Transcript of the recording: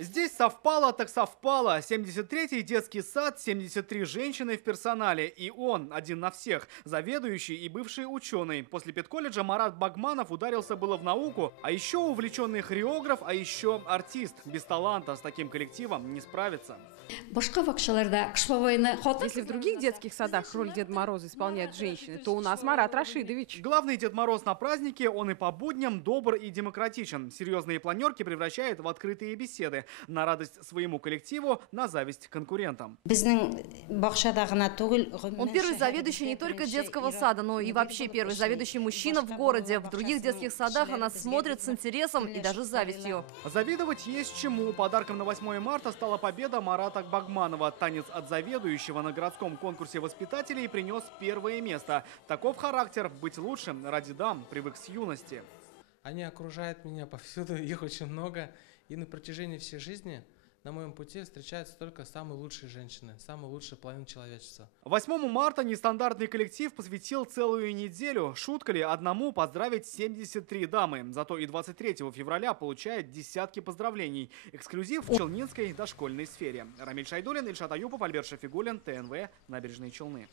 Здесь совпало так совпало. 73-й детский сад, 73 женщины в персонале. И он один на всех. Заведующий и бывший ученый. После педколледжа Марат Багманов ударился было в науку. А еще увлеченный хореограф, а еще артист. Без таланта с таким коллективом не справится. Если в других детских садах роль Деда Мороза исполняют женщины, то у нас Марат Рашидович. Главный Дед Мороз на празднике, он и по будням добр и демократичен. Серьезные планерки превращает в открытые беседы. На радость своему коллективу, на зависть конкурентам. Он первый заведующий не только детского сада, но и вообще первый заведующий мужчина в городе. В других детских садах она смотрит с интересом и даже с завистью. Завидовать есть чему. Подарком на 8 марта стала победа Марата Багманова. Танец от заведующего на городском конкурсе воспитателей принес первое место. Таков характер. Быть лучше ради дам привык с юности. Они окружают меня повсюду, их очень много. И на протяжении всей жизни на моем пути встречаются только самые лучшие женщины, самые лучшие половины человечества. 8 марта нестандартный коллектив посвятил целую неделю. Шутка ли одному поздравить 73 дамы. Зато и 23 февраля получает десятки поздравлений. Эксклюзив в челнинской дошкольной сфере. Рамиль Шайдуллин, Ильшат Аюпов, Альберт Шафигуллин, ТНВ, Набережные Челны.